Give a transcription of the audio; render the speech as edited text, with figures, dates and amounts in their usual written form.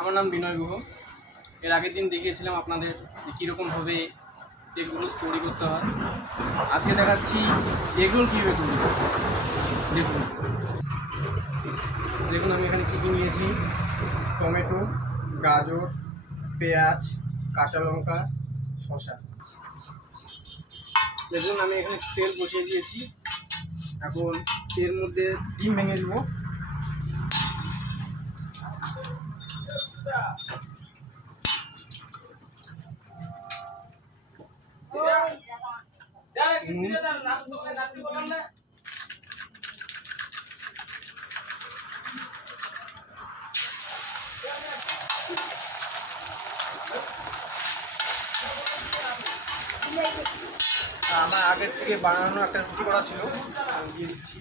আমার নাম বিনয় গুহ। এর আগের দিন দেখিয়েছিলাম আপনাদের কীরকমভাবে এগ রোল তৈরি করতে হয়। আজকে দেখাচ্ছি এগ রোল কীভাবে তৈরি করতে হয়। দেখুন আমি এখানে কী কী নিয়েছি: টমেটো, গাজর, পেঁয়াজ, কাঁচা লঙ্কা, শসা। দেখুন আমি এখানে তেল বসিয়ে দিয়েছি। এখন এর মধ্যে ডিম ভেঙে দেবো। আমার আগের থেকে বানানো একটা রুটি করা ছিল, দিয়ে দিচ্ছি।